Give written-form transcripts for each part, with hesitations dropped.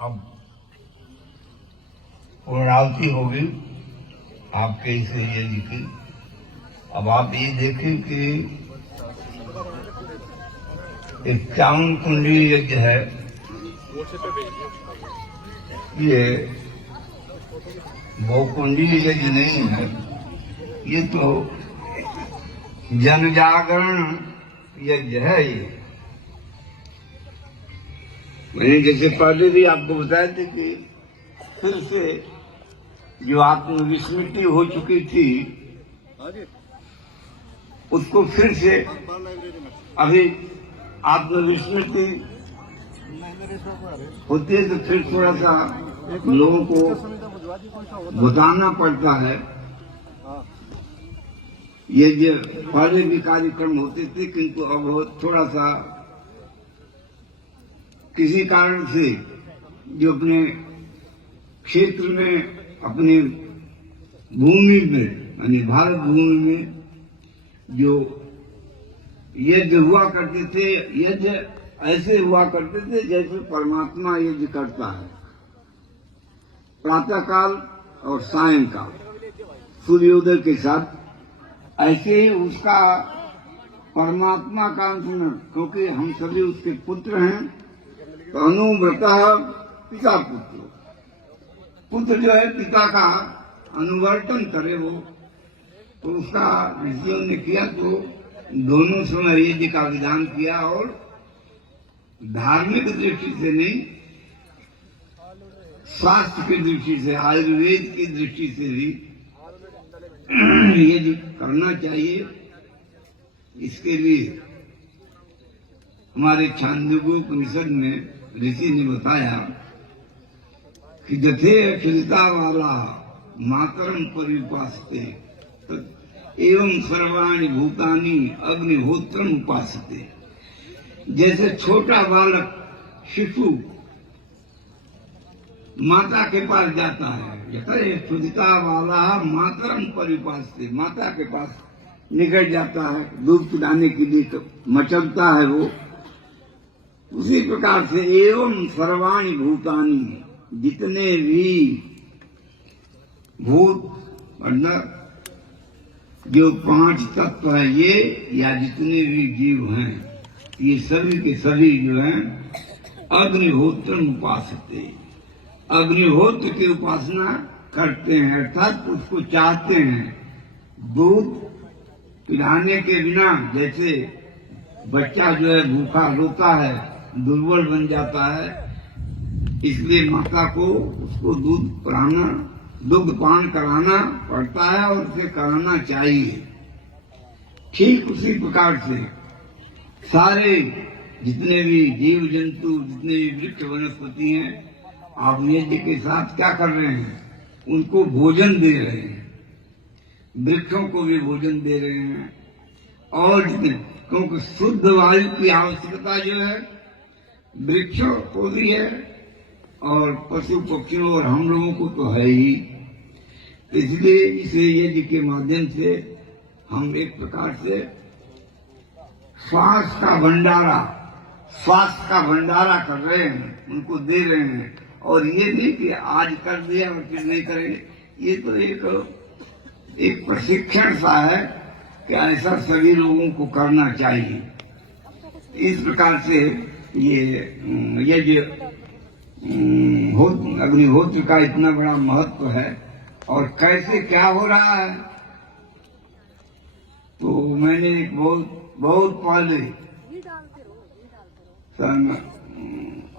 अब पूर्णावती होगी आपके इस यज्ञ की। अब आप ये देखें कि एक चावन कुंडी यज्ञ है, ये बहुकुंडी यज्ञ नहीं है, ये तो जन जागरण यज्ञ है। ये मैंने जैसे पहले भी आपको बताया था कि फिर से जो आत्मविस्मृति हो चुकी थी उसको फिर से अभी आत्मविस्मृति होती है तो फिर थोड़ा सा लोगों को बताना पड़ता है। ये जो पहले भी कार्यक्रम होते थे किंतु अब थोड़ा सा किसी कारण से जो अपने क्षेत्र में अपनी भूमि में यानी भारत भूमि में जो यज्ञ हुआ करते थे, यज्ञ ऐसे हुआ करते थे जैसे परमात्मा यज्ञ करता है। प्रातः काल और सायंकाल सूर्योदय के साथ ऐसे ही उसका परमात्मा का अनुसरण, क्योंकि हम सभी उसके पुत्र हैं तो अनुव्रतः पिता पुत्र, पुत्र जो है पिता का अनुवर्तन करे वो, तो उसका ऋषियों ने किया तो दोनों समय यज्ञ का विधान किया और धार्मिक दृष्टि से नहीं, स्वास्थ्य की दृष्टि से, आयुर्वेद की दृष्टि से भी यज्ञ करना चाहिए। इसके लिए हमारे छांदोग्योपनिषद में ऋषि ने बताया कि जथे अखिलता वाला मातरम परिपासते एवं सर्वाणि भूतानि अग्निहोत्रम उपासते। जैसे छोटा बालक शिशु माता के पास जाता है, जैसे शुद्धता वाला मातरम परिपासते, माता के पास निकल जाता है दूध पिलाने के लिए तो मचलता है वो, उसी प्रकार से एवं सर्वाणि भूतानि, जितने भी भूत मतलब जो पांच तत्व है ये, या जितने भी जीव हैं ये सभी के सभी जो हैं अग्निहोत्र उपासते, अग्निहोत्र की उपासना करते हैं, अर्थात उसको चाहते हैं। दूध पिलाने के बिना जैसे बच्चा जो है भूखा रोता है, दुर्बल बन जाता है, इसलिए माता को उसको दूध पिलाना, दुग्ध पान कराना पड़ता है और उसे कराना चाहिए। ठीक उसी प्रकार से सारे जितने भी जीव जंतु, जितने भी वृक्ष वनस्पति हैं, आप यज्ञ के साथ क्या कर रहे हैं? उनको भोजन दे रहे हैं, वृक्षों को भी भोजन दे रहे हैं। और क्योंकि शुद्ध वायु की आवश्यकता जो है वृक्षों को भी है और पशु पक्षियों और हम लोगों को तो है ही। इसलिए इस यज्ञ के माध्यम से हम एक प्रकार से स्वास्थ्य का भंडारा कर रहे हैं, उनको दे रहे हैं। और ये नहीं कि आज कर दिया और फिर नहीं करेंगे, ये तो एक प्रशिक्षण सा है कि ऐसा सभी लोगों को करना चाहिए। इस प्रकार से ये अग्निहोत्र का इतना बड़ा महत्व है। और कैसे क्या हो रहा है, तो मैंने एक बहुत पहले सन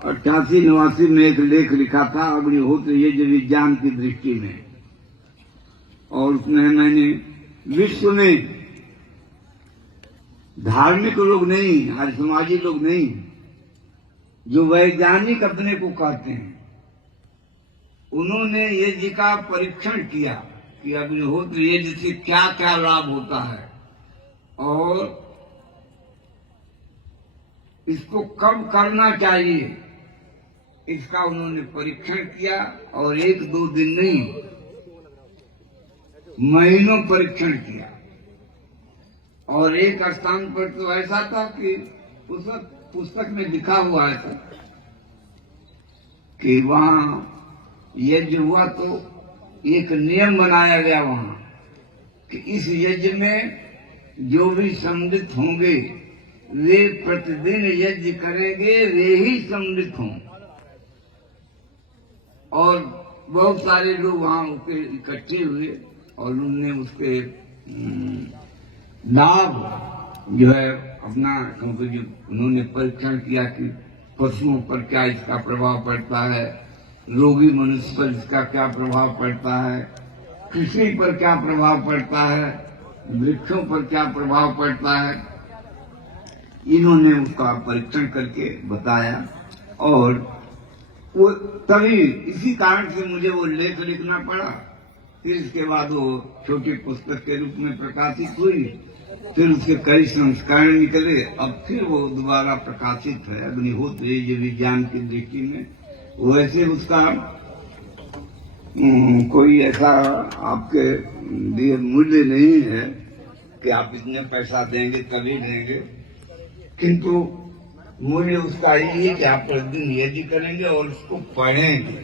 88-89 में एक लेख लिखा था अग्निहोत्र यज्ञ विज्ञान की दृष्टि में, और उसमें मैंने विश्व में धार्मिक लोग नहीं, हर समाजी लोग नहीं, जो वैज्ञानिक अपने को कहते हैं, उन्होंने यज्ञ का परीक्षण किया कि अग्निहोत्र यज्ञ से क्या क्या लाभ होता है और इसको कब करना चाहिए, इसका उन्होंने परीक्षण किया। और 1-2 दिन नहीं, महीनों परीक्षण किया। और एक स्थान पर तो ऐसा था कि उस पुस्तक में लिखा हुआ है कि वहां यज्ञ हुआ तो एक नियम बनाया गया वहां कि इस यज्ञ में जो भी सम्मिलित होंगे वे प्रतिदिन यज्ञ करेंगे, वे ही सम्मिलित हों। और बहुत सारे लोग वहां इकट्ठे हुए और उन्होंने उसके लाभ जो है अपना, क्योंकि जो उन्होंने परीक्षण किया कि पशुओं पर क्या इसका प्रभाव पड़ता है, रोगी मनुष्य पर इसका क्या प्रभाव पड़ता है, कृषि पर क्या प्रभाव पड़ता है, वृक्षों पर क्या प्रभाव पड़ता है, इन्होंने उसका परीक्षण करके बताया। और वो तभी इसी कारण से मुझे वो लेख लिखना पड़ा। फिर इसके बाद वो छोटी पुस्तक के रूप में प्रकाशित हुई, फिर उसके कई संस्करण निकले, अब फिर वो दोबारा प्रकाशित है अग्निहोत्र यज्ञ विज्ञान की दृष्टि में। वैसे उसका कोई ऐसा आपके लिए मूल्य नहीं है कि आप इतने पैसा देंगे तभी देंगे, किंतु मूल्य उसका यही है कि आप प्रतिदिन यज्ञ करेंगे और उसको पढ़ेंगे।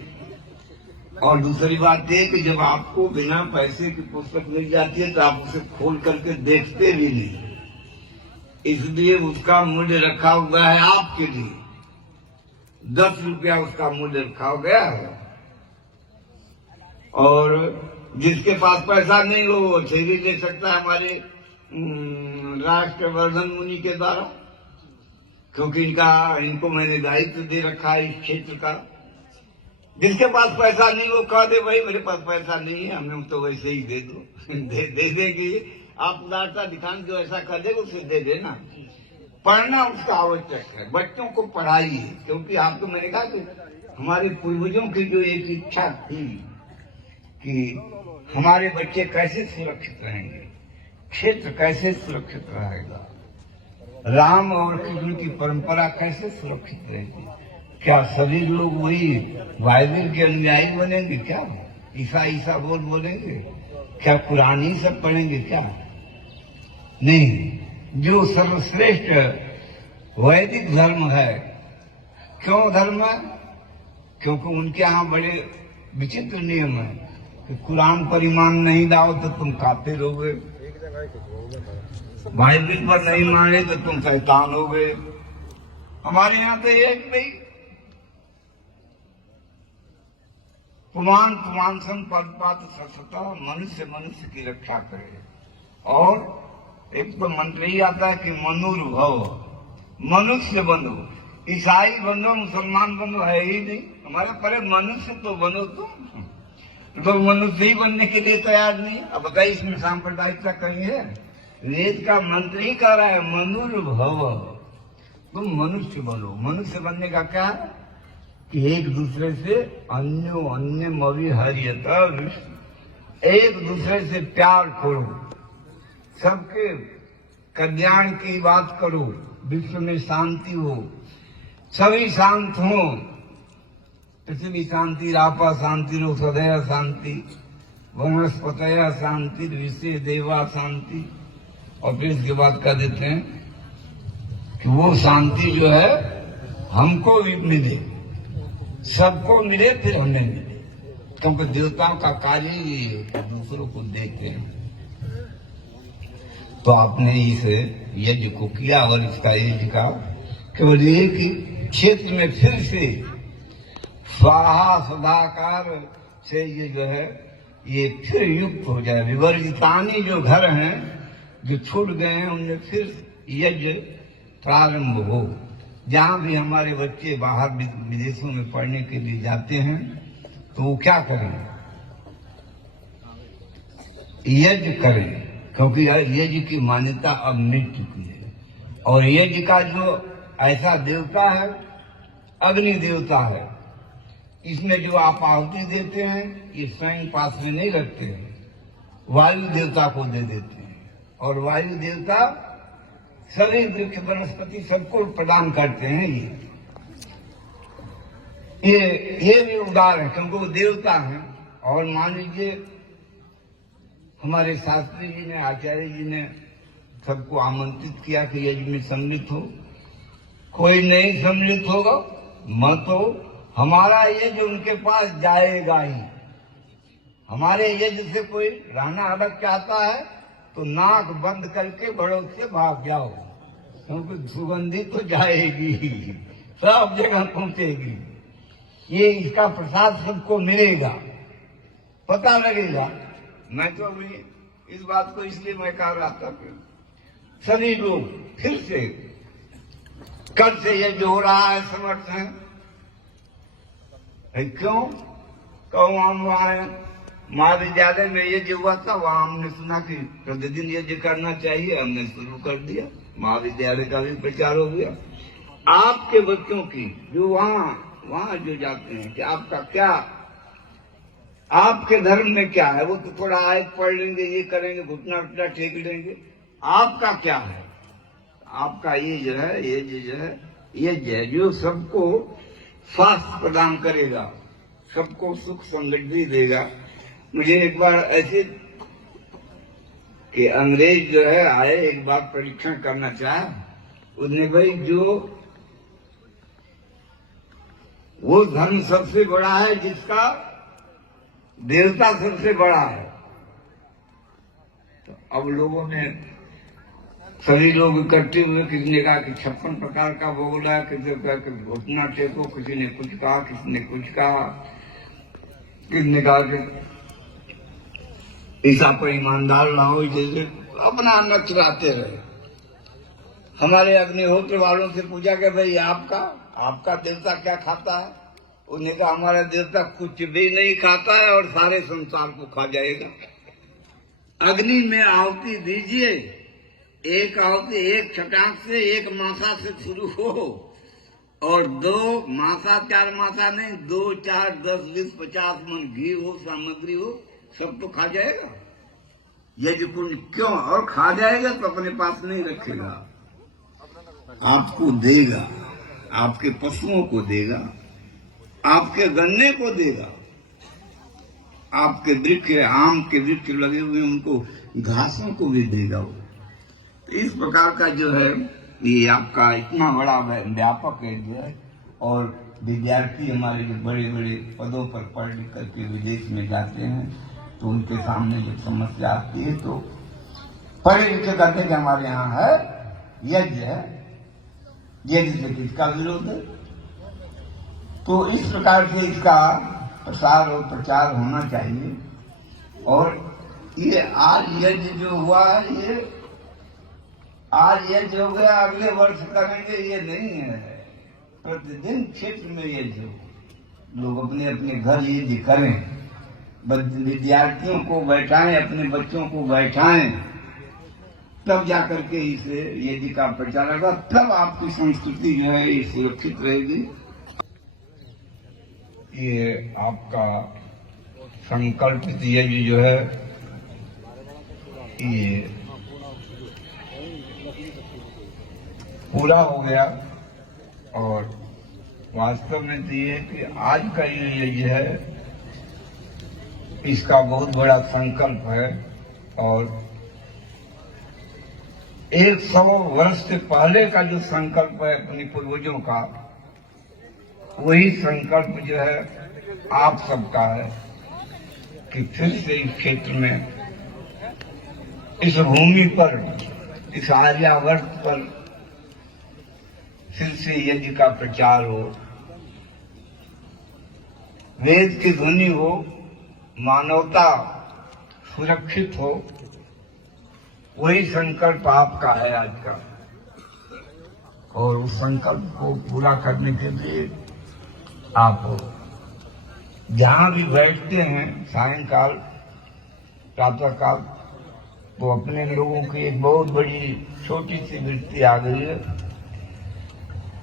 और दूसरी बात यह कि जब आपको बिना पैसे की पुस्तक मिल जाती है तो आप उसे खोल करके देखते भी नहीं, इसलिए उसका मूल्य रखा हुआ है आपके लिए। 10 रुपया उसका मूल्य रखा गया है। और जिसके पास पैसा नहीं हो वो भी ले सकता है हमारे राष्ट्रवर्धन मुनि के द्वारा, क्योंकि इनको मैंने दायित्व दे रखा है इस क्षेत्र का। जिसके पास पैसा नहीं वो कह दे भाई मेरे पास पैसा नहीं है, हमें तो वैसे ही दे दो दे देंगे। आप उदारता दिखाने जो ऐसा कर देगा उसे दे देना। पढ़ना उसका आवश्यक है, बच्चों को पढ़ाइए, क्योंकि आपको मैंने कहा कि हमारे पूर्वजों की जो एक इच्छा थी कि हमारे बच्चे कैसे सुरक्षित रहेंगे, क्षेत्र कैसे सुरक्षित रहेगा, राम और कृष्ण की परंपरा कैसे सुरक्षित रहेगी। क्या सभी लोग वही बाइबल के अनुयायी बनेंगे? क्या ईसा बोलेंगे? क्या कुरान ही सब पढ़ेंगे? क्या नहीं। जो सर्वश्रेष्ठ वैदिक धर्म है, क्यों धर्म है? क्योंकि उनके यहाँ बड़े विचित्र नियम है कि कुरान पर ईमान नहीं लाओ तो तुम काफिर हो गए, बाइबल पर नहीं माने तो तुम शैतान हो गए। हमारे यहाँ तो एक नहीं, पुमान सम पदपात सतता, मनुष्य मनुष्य की रक्षा करे। और एक तो मंत्र ही आता है कि मनुर्भव, मनुष्य बनो। ईसाई बनो, मुसलमान बनो है ही नहीं हमारे परे, मनुष्य तो बनो तुम। तो मनुष्य ही बनने के लिए तैयार नहीं। अब बताइए इसमें सांप्रदायिकता कहीं है? वेद का मंत्र ही कह रहा है मनुर्भव, तुम मनुष्य बनो। मनुष्य बनने का क्या है कि एक दूसरे से अन्य मविहर्यता, एक दूसरे से प्यार करो, सबके कल्याण की बात करो, विश्व में शांति हो, सभी शांत हो, पृथ्वी शांति, रापा शांति, रो सदैव शांति, वनस्पतया शांति, विषय देवा शांति। और फिर इसके बाद कह देते हैं कि वो शांति जो है हमको भी मिले, सबको मिले, फिर हमें मिले, क्योंकि देवताओं का कार्य ही दूसरों को देखते हैं। तो आपने इस यज्ञ को किया और इसका यज्ञ का केवल एक क्षेत्र में फिर से स्वाहा सदाकार से ये जो है ये फिर युक्त हो जाए। विवर्जितानी जो घर हैं जो छूट गए हैं उनमें फिर यज्ञ प्रारंभ हो। जहाँ भी हमारे बच्चे बाहर विदेशों में पढ़ने के लिए जाते हैं तो वो क्या करें? यज्ञ करें, क्योंकि यज्ञ की मान्यता अब मिट चुकी है। और यज्ञ का जो ऐसा देवता है अग्नि देवता है, इसमें जो आप आहुति देते हैं ये स्वयं पास में नहीं रखते हैं, वायु देवता को दे देते हैं। और वायु देवता सभी वृक्ष वनस्पति सबको प्रदान करते हैं। ये भी उदार है क्योंकि वो देवता हैं। और मान लीजिए हमारे शास्त्री जी ने, आचार्य जी ने सबको आमंत्रित किया कि यज्ञ में सम्मिलित हो, कोई नहीं सम्मिलित होगा मत हो, हमारा यज्ञ उनके पास जाएगा ही। हमारे यज्ञ से कोई रहना अलग चाहता है तो नाक बंद करके बड़ों से भाग जाओ, क्योंकि सुगंधी तो जाएगी, सब जगह पहुंचेगी। ये इसका प्रसाद सबको मिलेगा, पता लगेगा। मैं तो अभी इस बात को इसलिए मैं कह रहा था कि सभी लोग फिर से कल से ये जो हो रहा है समर्थ है। क्यों? कहूँ हम वहां महाविद्यालय में यज्ञ हुआ था, वहां हमने सुना कि प्रतिदिन यज्ञ करना चाहिए, हमने शुरू कर दिया। महाविद्यालय का भी प्रचार हो गया। आपके बच्चों की जो वहां जो जाते हैं कि आपका क्या, आपके धर्म में क्या है, वो तो थोड़ा आयत पढ़ लेंगे, ये करेंगे, घुटना उठना टेक लेंगे। आपका क्या है? आपका ये जो है ये जो सबको स्वास्थ्य प्रदान करेगा, सबको सुख समृद्धि देगा। मुझे एक बार ऐसे कि अंग्रेज जो है आए, एक बार परीक्षण करना चाहा। उसने भाई जो वो धर्म सबसे बड़ा है जिसका देवता सबसे बड़ा है। तो अब लोगों ने, सभी लोग इकट्ठे हुए, किसी ने कहा कि 56 प्रकार का भोग है, किसी ने कहा कि घुटना टेको, किसी ने कुछ कहा, किसी ने कुछ कहा, किसी ने कहा कि ईसा पर ईमानदार ना हो, जैसे अपना नचराते रहे। हमारे अग्निहोत्र वालों से पूछा कि भाई आपका देवता क्या खाता है? उन्होंने कहा हमारा देवता कुछ भी नहीं खाता है और सारे संसार को खा जाएगा। अग्नि में आहुति दीजिए, एक आहुति एक छटाक से, एक मासा से शुरू हो और 2 मासा 4 मासा नहीं, 2 4 10 20 50 मन घी हो, सामग्री हो, सब तो खा जाएगा। यज्ञ कुंड क्यों? और खा जाएगा तो अपने पास नहीं रखेगा, आपको देगा, आपके पशुओं को देगा, आपके गन्ने को देगा, आपके वृक्ष, आम के वृक्ष लगे हुए उनको घासों को भी देगा वो। तो इस प्रकार का जो है ये आपका इतना बड़ा व्यापक है। और विद्यार्थी हमारे जो बड़े बड़े पदों पर पढ़ लिख करके विदेश में जाते हैं तो उनके सामने जब समस्या आती है तो पढ़े लिखे कहते हैं कि हमारे यहाँ है यज्ञ है, यज्ञ से किसका विरोध है? तो इस प्रकार से इसका प्रसार और प्रचार होना चाहिए। और ये आज यज्ञ जो हुआ है, ये आज यज्ञ हो गया, अगले वर्ष करेंगे, ये नहीं है। प्रतिदिन क्षेत्र में यज्ञ हो, लोग अपने अपने घर यज्ञ करें, विद्यार्थियों को बैठाएं, अपने बच्चों को बैठाएं, तब जाकर के इस यज्ञ का प्रचार होगा, तब आपकी संस्कृति जो है ये सुरक्षित रहेगी। ये आपका संकल्पित यज्ञ जो है ये पूरा हो गया। और वास्तव में तो ये कि आज का ये यज्ञ है, इसका बहुत बड़ा संकल्प है। और 100 वर्ष से पहले का जो संकल्प है अपने पूर्वजों का, वही संकल्प जो है आप सबका है कि फिर से इस क्षेत्र में, इस भूमि पर, इस आर्यावर्त पर फिर से यज्ञ का प्रचार हो, वेद की ध्वनि हो, मानवता सुरक्षित हो। वही संकल्प आपका है आज का। और उस संकल्प को पूरा करने के लिए आप जहां भी बैठते हैं सायंकाल प्रातःकाल, तो अपने लोगों की एक बहुत बड़ी छोटी सी वृत्ति आ गई है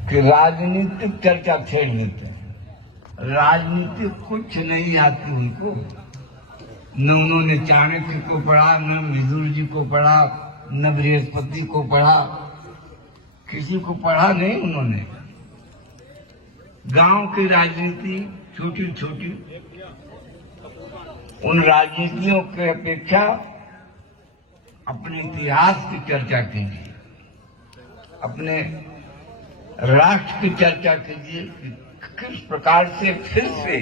कि राजनीतिक चर्चा छेड़ लेते हैं। राजनीतिक कुछ नहीं आती उनको, न उन्होंने चाणक्य को पढ़ा, न मिजुर जी को पढ़ा, न बृहस्पति को पढ़ा, किसी को पढ़ा नहीं उन्होंने। गांव की राजनीति छोटी छोटी, उन राजनीतियों के अपेक्षा अपने इतिहास की चर्चा कीजिए, अपने राष्ट्र की चर्चा कीजिए, किस प्रकार से फिर से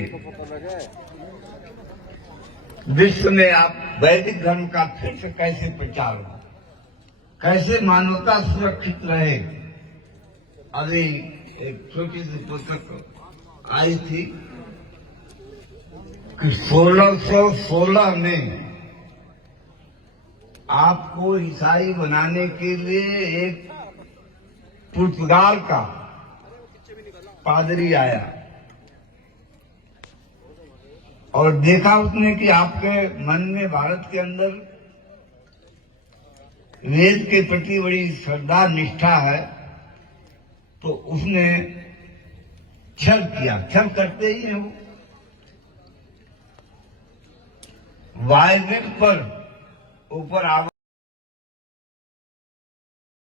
विश्व में आप वैदिक धर्म का फिर से कैसे प्रचार हो, कैसे मानवता सुरक्षित रहे। अभी एक छोटी सी पुस्तक आई थी कि 1616 में आपको ईसाई बनाने के लिए एक पुर्तगाल का पादरी आया और देखा उसने कि आपके मन में, भारत के अंदर वेद के प्रति बड़ी श्रद्धा निष्ठा है, तो उसने छल किया। छल करते ही हैं वो वायव्य पर ऊपर